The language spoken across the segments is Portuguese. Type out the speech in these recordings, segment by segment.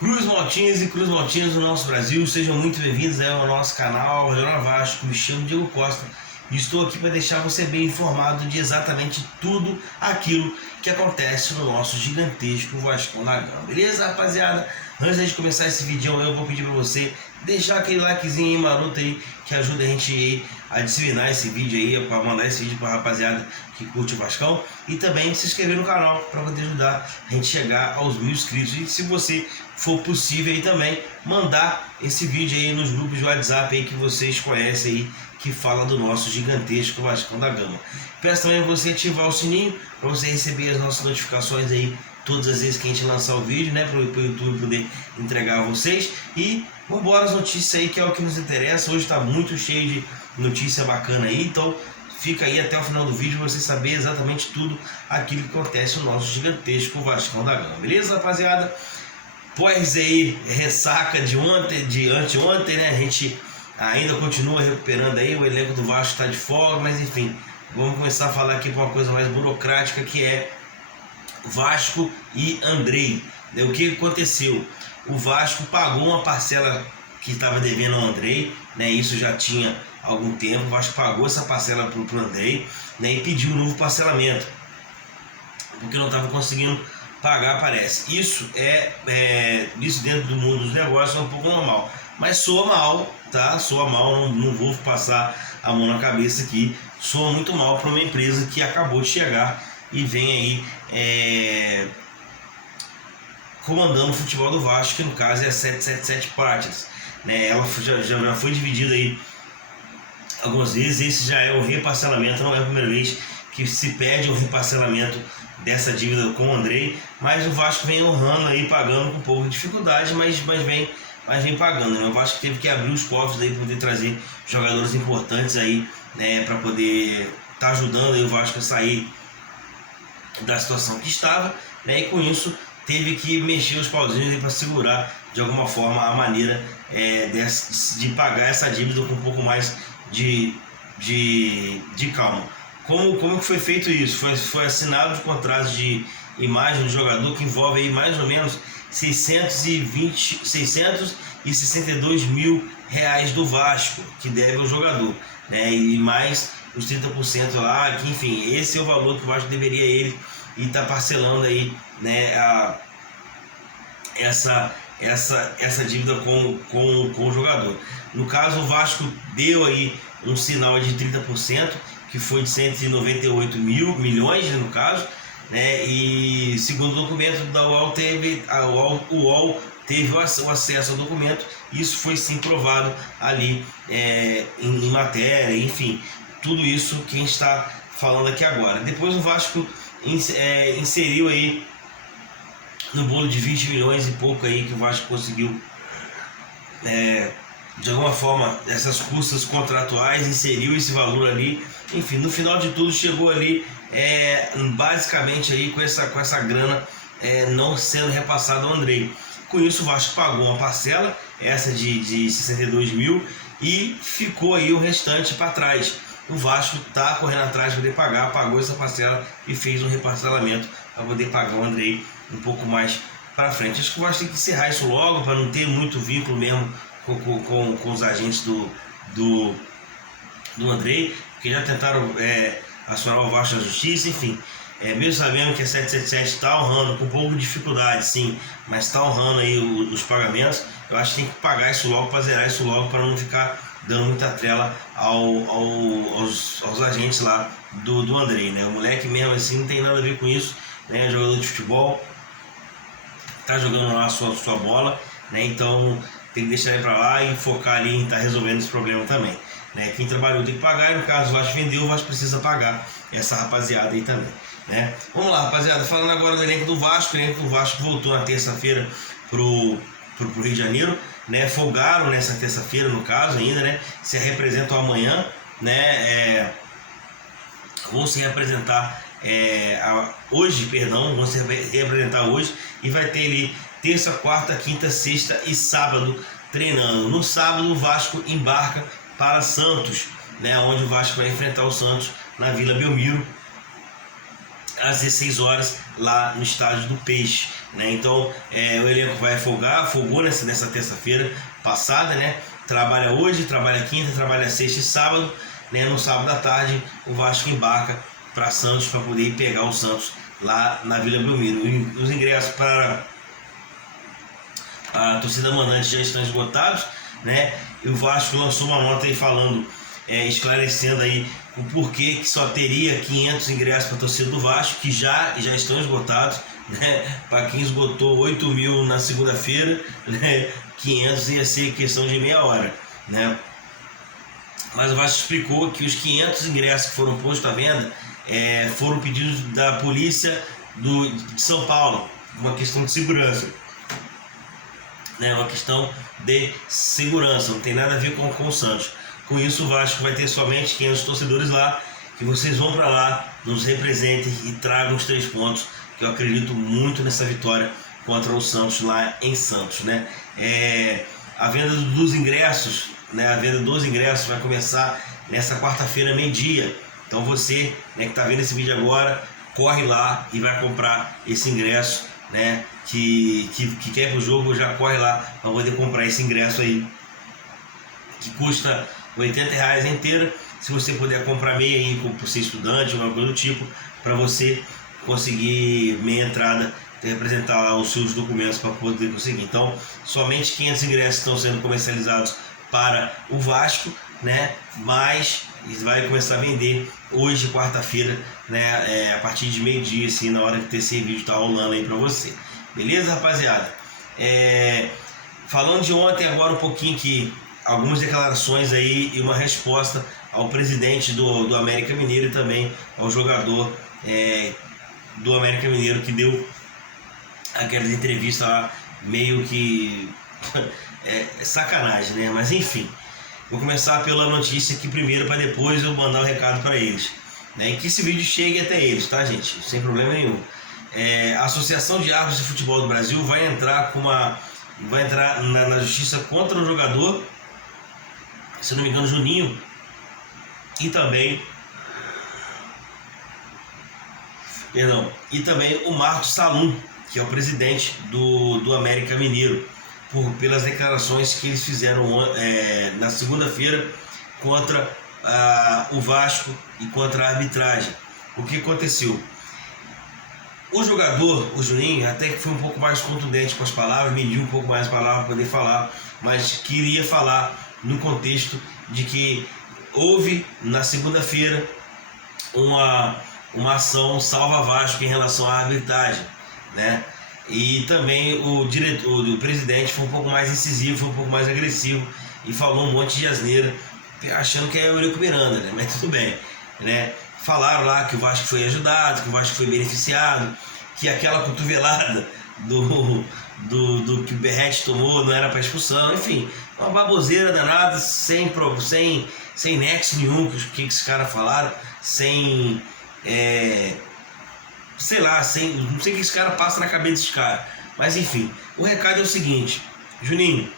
Cruz Maltins e Cruz Maltinos do nosso Brasil, sejam muito bem-vindos ao nosso canal Jornal Vasco. Me chamo Diego Costa e estou aqui para deixar você bem informado de exatamente tudo aquilo que acontece no nosso gigantesco Vascão da Gama. Beleza, rapaziada? Antes de começar esse vídeo, eu vou pedir para você deixar aquele likezinho aí maroto aí, que ajuda a gente aí a disseminar esse vídeo aí, para mandar esse vídeo para a rapaziada que curte o Vascão, e também se inscrever no canal para poder ajudar a gente chegar aos 1000 inscritos. E se você for possível aí também, mandar esse vídeo aí nos grupos de WhatsApp aí que vocês conhecem aí, que fala do nosso gigantesco Vascão da Gama. Peço também você ativar o sininho para você receber as nossas notificações aí todas as vezes que a gente lançar o vídeo, né, para o YouTube poder entregar a vocês. E vambora as notícias aí, que é o que nos interessa. Hoje está muito cheio de notícia bacana aí, então fica aí até o final do vídeo para você saber exatamente tudo aquilo que acontece no nosso gigantesco Vascão da Gama. Beleza, rapaziada? Após aí ressaca de ontem, de anteontem, né, a gente ainda continua recuperando aí, o elenco do Vasco está de folga, mas enfim, vamos começar a falar aqui para uma coisa mais burocrática, que é Vasco e Andrei. O que aconteceu? O Vasco pagou uma parcela que estava devendo ao Andrei, né? Isso já tinha algum tempo. O Vasco pagou essa parcela para o Andrei, né? E pediu um novo parcelamento, porque não estava conseguindo pagar, parece. Isso isso dentro do mundo dos negócios é um pouco normal, mas soa mal, tá? Soa mal, não vou passar a mão na cabeça aqui. Soa muito mal para uma empresa que acabou de chegar e vem aí comandando o futebol do Vasco, que no caso é a 777 Práticas, né? Ela já foi dividida aí algumas vezes. Esse já é o reparcelamento, não é a primeira vez que se pede um reparcelamento dessa dívida com o Andrei, mas o Vasco vem honrando aí, pagando com um pouco de dificuldade, mas vem pagando, né? O Vasco teve que abrir os cofres aí para poder trazer jogadores importantes aí, né, para poder estar ajudando aí o Vasco a sair da situação que estava, né? E com isso teve que mexer os pauzinhos para segurar de alguma forma a maneira de pagar essa dívida com um pouco mais de calma. Como que foi feito isso? Foi assinado o contrato de imagem do jogador, que envolve aí mais ou menos 662 mil reais do Vasco, que deve ao jogador, né? E mais os 30% lá, que enfim, esse é o valor que o Vasco deveria ele, e está parcelando aí, né, essa dívida com o jogador. No caso, o Vasco deu aí um sinal de 30%, que foi de 198 milhões no caso, né? E segundo o documento da UOL, teve o acesso ao documento. Isso foi sim provado ali em matéria, enfim, tudo isso que a gente está falando aqui agora. Depois o Vasco inseriu aí no bolo de 20 milhões e pouco aí que o Vasco conseguiu, de alguma forma, essas custas contratuais, inseriu esse valor ali. Enfim, no final de tudo chegou ali basicamente aí com essa grana não sendo repassada ao Andrei. Com isso o Vasco pagou uma parcela, essa de 62 mil, e ficou aí o restante para trás. O Vasco está correndo atrás para poder pagar, pagou essa parcela e fez um reparcelamento para poder pagar o Andrei um pouco mais para frente. Acho que o Vasco tem que encerrar isso logo, para não ter muito vínculo mesmo com os agentes do Andrei, porque já tentaram acionar o Vasco na justiça. Enfim, mesmo sabendo que a 777 está honrando com um pouco de dificuldade, sim, mas está honrando aí os pagamentos. Eu acho que tem que pagar isso logo, para zerar isso logo, para não ficar dando muita trela aos agentes lá do Andrei, né? O moleque mesmo assim não tem nada a ver com isso, né? Jogador de futebol, tá jogando lá a sua bola, né? Então tem que deixar ele para lá e focar ali em estar resolvendo esse problema também, né? Quem trabalhou tem que pagar, e no caso o Vasco vendeu, o Vasco precisa pagar essa rapaziada aí também, né? Vamos lá, rapaziada, falando agora do elenco do Vasco. O elenco do Vasco voltou na terça-feira pro Rio de Janeiro, né? Folgaram nessa terça-feira, no caso, ainda, né? Se representam amanhã, né? Vão se representar hoje, vão se representar hoje, e vai ter ali terça, quarta, quinta, sexta e sábado treinando. No sábado o Vasco embarca para Santos, né? Onde o Vasco vai enfrentar o Santos na Vila Belmiro. às 16 horas lá no estádio do Peixe, né? Então o elenco vai folgou nessa terça-feira passada, né? Trabalha hoje, trabalha quinta, trabalha sexta e sábado, né? No sábado à tarde o Vasco embarca para Santos para poder ir pegar o Santos lá na Vila Belmiro. Os ingressos para a torcida mandante já estão esgotados, né? E o Vasco lançou uma nota aí falando, esclarecendo aí o porquê que só teria 500 ingressos para a torcida do Vasco, que já estão esgotados, né? Para quem esgotou 8 mil na segunda-feira, né? 500 ia ser questão de meia hora, né? Mas o Vasco explicou que os 500 ingressos que foram postos à venda foram pedidos da polícia de São Paulo, uma questão de segurança, né? Uma questão de segurança, não tem nada a ver com o Santos. Com isso, o Vasco vai ter somente 500 torcedores lá, que vocês vão para lá, nos representem e tragam os 3 pontos, que eu acredito muito nessa vitória contra o Santos lá em Santos, né? A venda dos ingressos, né? A venda dos ingressos vai começar nessa quarta-feira, meio-dia. Então você, né, que está vendo esse vídeo agora, corre lá e vai comprar esse ingresso, né? Que quer ir pro jogo, já corre lá para poder comprar esse ingresso aí, que custa R$80 inteira. Se você puder comprar meia aí por ser estudante ou alguma coisa do tipo, para você conseguir meia entrada, representar lá os seus documentos para poder conseguir. Então, somente 500 ingressos estão sendo comercializados para o Vasco, né? Mas vai começar a vender hoje, quarta-feira, né? A partir de meio-dia, assim, na hora que esse vídeo tá rolando aí para você. Beleza, rapaziada? Falando de ontem, agora um pouquinho aqui, algumas declarações aí e uma resposta ao presidente do América Mineiro e também ao jogador do América Mineiro, que deu aquelas entrevistas lá meio que sacanagem, né? Mas enfim, vou começar pela notícia aqui primeiro, para depois eu mandar o recado para eles, né? E que esse vídeo chegue até eles, tá, gente? Sem problema nenhum. A Associação de Árbitros de Futebol do Brasil vai entrar na justiça contra o jogador, se não me engano, Juninho, e também o Marcos Salum, que é o presidente do América Mineiro, pelas declarações que eles fizeram na segunda-feira contra o Vasco e contra a arbitragem. O que aconteceu? O jogador, o Juninho, até que foi um pouco mais contundente com as palavras, mediu um pouco mais as palavras para poder falar, mas queria falar no contexto de que houve na segunda-feira uma ação salva Vasco em relação à arbitragem, né? E também o presidente foi um pouco mais incisivo, foi um pouco mais agressivo e falou um monte de asneira, achando que é o Eurico Miranda, né? Mas tudo bem, né? Falaram lá que o Vasco foi ajudado, que o Vasco foi beneficiado, que aquela cotovelada do que o Berrete tomou não era para expulsão, enfim, uma baboseira danada, sem nexo nenhum que esses caras falaram, sei lá, não sei o que esse cara passa na cabeça desses caras. Mas enfim, o recado é o seguinte: Juninho,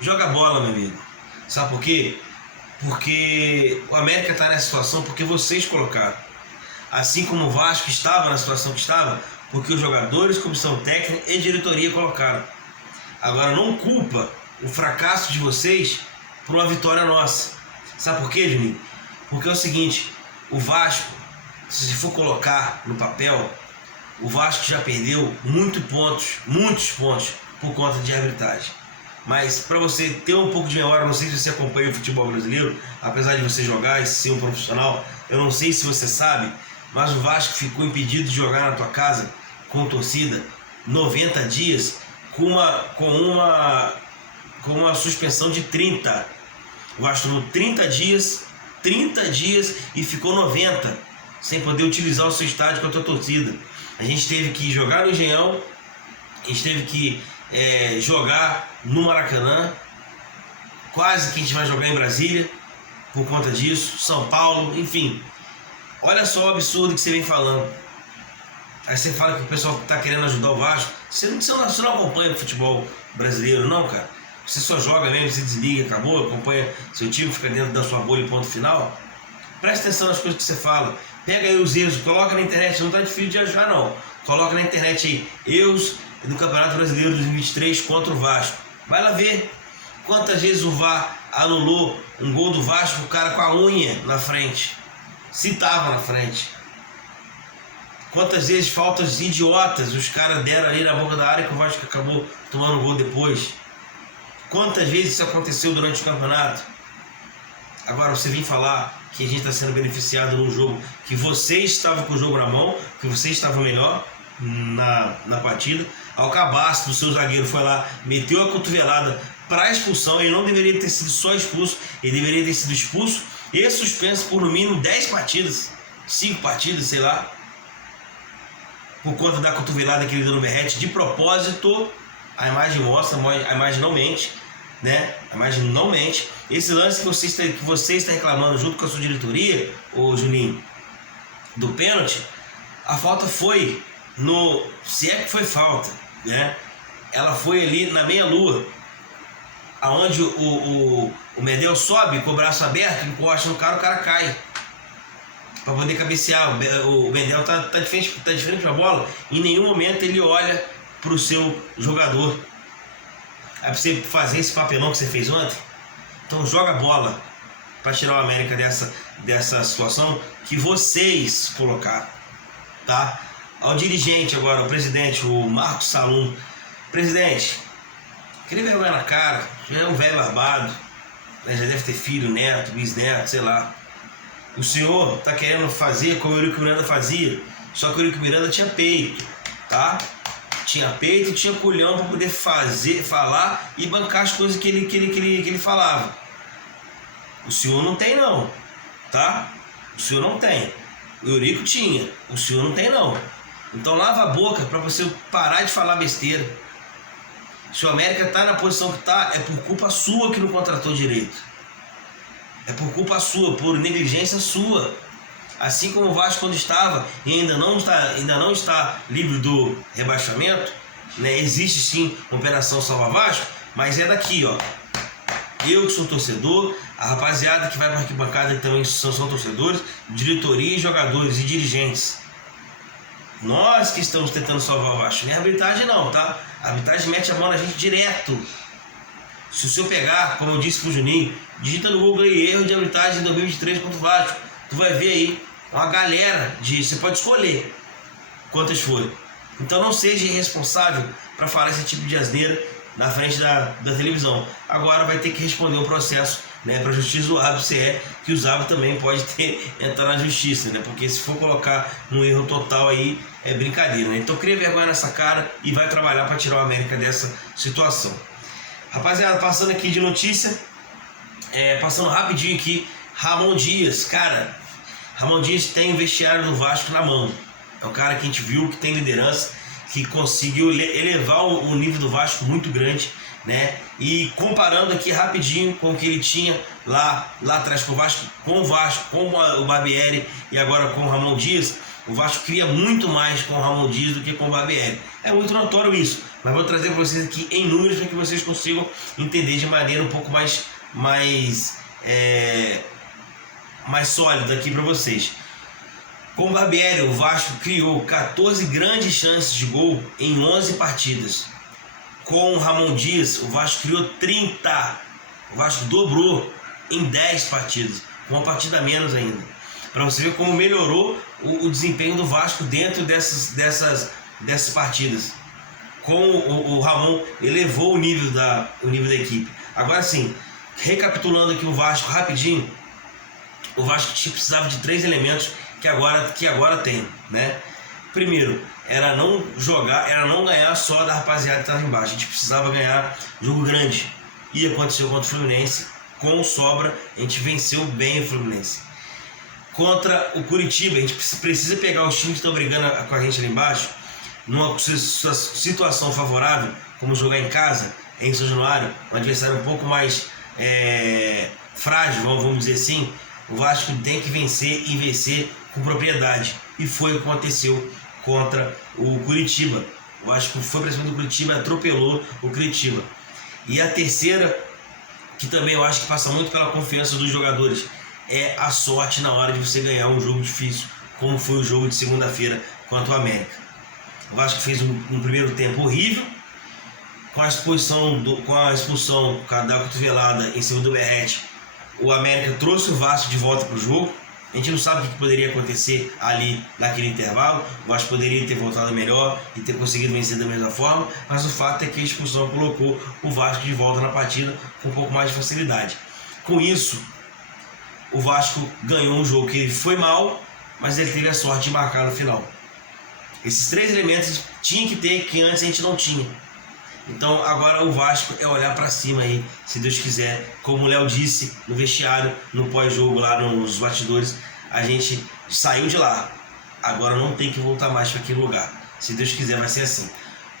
joga bola, meu amigo. Sabe por quê? Porque o América está nessa situação porque vocês colocaram. Assim como o Vasco estava na situação que estava, porque os jogadores, comissão técnica e diretoria colocaram. Agora, não culpa o fracasso de vocês por uma vitória nossa. Sabe por quê, Juninho? Porque é o seguinte: o Vasco, se for colocar no papel, o Vasco já perdeu muitos pontos por conta de arbitragem. Mas para você ter um pouco de memória, não sei se você acompanha o futebol brasileiro, apesar de você jogar e ser um profissional, eu não sei se você sabe, mas o Vasco ficou impedido de jogar na tua casa com torcida 90 dias com uma suspensão de 30. O Vasco tomou 30 dias e ficou 90 sem poder utilizar o seu estádio com a tua torcida. A gente teve que jogar no Engenhão, a gente teve que jogar no Maracanã, quase que a gente vai jogar em Brasília por conta disso, São Paulo, enfim. Olha só o absurdo que você vem falando. Aí você fala que o pessoal está querendo ajudar o Vasco. Você não acompanha o futebol brasileiro, não, cara. Você só joga mesmo, você desliga, acabou, acompanha seu time, fica dentro da sua bolha e ponto final. Presta atenção nas coisas que você fala. Pega aí os erros, coloca na internet, não tá difícil de achar não. Coloca na internet aí, erros do Campeonato Brasileiro 2023 contra o Vasco. Vai lá ver quantas vezes o VAR anulou um gol do Vasco, o cara com a unha na frente. Se tava na frente. Quantas vezes faltas idiotas os caras deram ali na boca da área que o Vasco acabou tomando o gol depois. Quantas vezes isso aconteceu durante o campeonato? Agora você vem falar que a gente está sendo beneficiado num jogo que você estava com o jogo na mão, que você estava melhor na partida. Ao cabaço do seu zagueiro foi lá, meteu a cotovelada para expulsão. Ele não deveria ter sido só expulso, ele deveria ter sido expulso e suspenso por no mínimo 10 partidas, 5 partidas, sei lá, por conta da cotovelada que ele deu no Berrete de propósito. A imagem mostra, a imagem não mente, né? A imagem não mente. Esse lance que você está reclamando junto com a sua diretoria, ô Juninho, do pênalti, a falta foi no, se é que foi falta, né? Ela foi ali na meia-lua, aonde o Medel sobe com o braço aberto, encosta no cara, o cara cai para poder cabecear. O Medel tá de frente pra bola, em nenhum momento ele olha pro seu jogador. Aí pra você fazer esse papelão que você fez ontem, então joga a bola para tirar o América dessa situação que vocês colocaram, tá? Ao dirigente agora, o presidente, o Marcos Salum. Presidente, aquele vergonha na cara, já é um velho barbado, né? Já deve ter filho, neto, bisneto, sei lá. O senhor tá querendo fazer como o Eurico Miranda fazia, só que o Eurico Miranda tinha peito, tá? Tinha peito e tinha culhão para poder falar e bancar as coisas que ele falava. O senhor não tem não, tá? O senhor não tem. O Eurico tinha, o senhor não tem não. Então lava a boca para você parar de falar besteira. Se o América tá na posição que tá, é por culpa sua que não contratou direito. É por culpa sua, por negligência sua. Assim como o Vasco quando estava e ainda não está livre do rebaixamento, né? Existe sim uma operação Salva Vasco, mas é daqui, ó. Eu que sou torcedor, a rapaziada que vai para a arquibancada que também são torcedores, diretoria, jogadores e dirigentes. Nós que estamos tentando salvar o Vasco, nem a arbitragem não, tá? A arbitragem mete a mão na gente direto. Se o senhor pegar, como eu disse pro Juninho, digita no Google aí, erro de arbitragem em 2023 contra o Vasco, tu vai ver aí uma galera você pode escolher quantas forem. Então não seja irresponsável para falar esse tipo de asneira na frente da televisão. Agora vai ter que responder o processo, né, para a justiça do árbitro, se é que o árbitro também pode entrar na justiça, né? Porque se for colocar um erro total aí é brincadeira, né? Então cria vergonha nessa cara e vai trabalhar para tirar o América dessa situação. Rapaziada, passando aqui de notícia, passando rapidinho aqui, Ramon Dias, cara, Ramon Dias tem o vestiário do Vasco na mão. É o cara que a gente viu que tem liderança, que conseguiu elevar o nível do Vasco muito grande, né? E comparando aqui rapidinho com o que ele tinha lá atrás com o Vasco, com o Barbieri e agora com o Ramon Dias, o Vasco cria muito mais com o Ramon Dias do que com o Barbieri. É muito notório isso, mas vou trazer para vocês aqui em números para que vocês consigam entender de maneira um pouco mais sólida aqui para vocês. Com o Barbieri, o Vasco criou 14 grandes chances de gol em 11 partidas. Com o Ramon Dias, o Vasco criou 30. O Vasco dobrou em 10 partidas, com uma partida a menos ainda. Para você ver como melhorou o desempenho do Vasco dentro dessas partidas. Com o Ramon, elevou o nível da equipe. Agora sim, recapitulando aqui o Vasco rapidinho, o Vasco precisava de 3 elementos que agora tem, né? Primeiro, era não ganhar só da rapaziada que estava embaixo. A gente precisava ganhar jogo grande. E aconteceu contra o Fluminense, com sobra, a gente venceu bem o Fluminense. Contra o Curitiba, a gente precisa pegar os times que estão brigando com a gente ali embaixo, numa situação favorável, como jogar em casa, em São Januário, um adversário um pouco mais frágil, vamos dizer assim. O Vasco tem que vencer e vencer com propriedade. E foi o que aconteceu contra o Curitiba. O Vasco foi para cima do Curitiba, atropelou o Curitiba. E a terceira, que também eu acho que passa muito pela confiança dos jogadores, é a sorte na hora de você ganhar um jogo difícil, como foi o jogo de segunda-feira contra o América. O Vasco fez um primeiro tempo horrível, com a expulsão da cotovelada em cima do Berrete. O América trouxe o Vasco de volta para o jogo. A gente não sabe o que poderia acontecer ali naquele intervalo. O Vasco poderia ter voltado melhor e ter conseguido vencer da mesma forma, mas o fato é que a expulsão colocou o Vasco de volta na partida com um pouco mais de facilidade. Com isso, o Vasco ganhou um jogo que ele foi mal, mas ele teve a sorte de marcar no final. Esses três elementos tinha que ter, que antes a gente não tinha. Então agora o Vasco é olhar para cima aí, se Deus quiser. Como o Léo disse no vestiário, no pós-jogo lá nos bastidores, a gente saiu de lá. Agora não tem que voltar mais para aquele lugar. Se Deus quiser vai ser assim.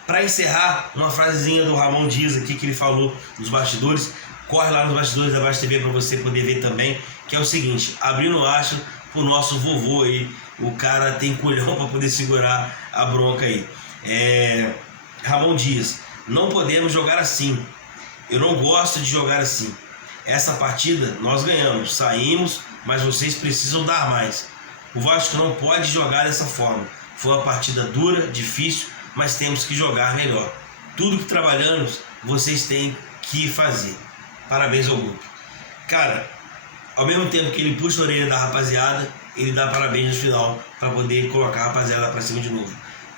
Para encerrar, uma frasezinha do Ramon Dias aqui que ele falou nos bastidores. Corre lá nos bastidores da Vasco TV para você poder ver também, que é o seguinte: abrindo o acho pro nosso vovô aí. O cara tem culhão para poder segurar a bronca aí. Ramon Dias: não podemos jogar assim. Eu não gosto de jogar assim. Essa partida nós ganhamos, saímos, mas vocês precisam dar mais. O Vasco não pode jogar dessa forma. Foi uma partida dura, difícil, mas temos que jogar melhor. Tudo que trabalhamos, vocês têm que fazer. Parabéns ao grupo. Cara, ao mesmo tempo que ele puxa a orelha da rapaziada, ele dá parabéns no final para poder colocar a rapaziada para cima de novo.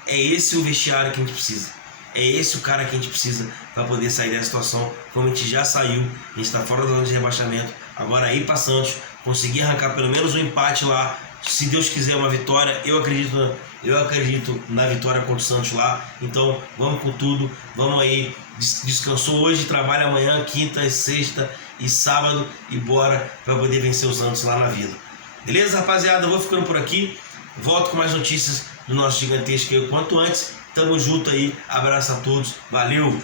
É esse o vestiário que a gente precisa. É esse o cara que a gente precisa para poder sair dessa situação. Como a gente já saiu, a gente está fora da zona de rebaixamento. Agora ir para Santos, conseguir arrancar pelo menos um empate lá. Se Deus quiser uma vitória, eu acredito na vitória contra o Santos lá. Então vamos com tudo, vamos aí. Descansou hoje, trabalha amanhã, quinta, sexta e sábado e bora para poder vencer o Santos lá na Vila. Beleza, rapaziada? Eu vou ficando por aqui. Volto com mais notícias do nosso gigantesco aí o quanto antes. Tamo junto aí, abraço a todos, valeu!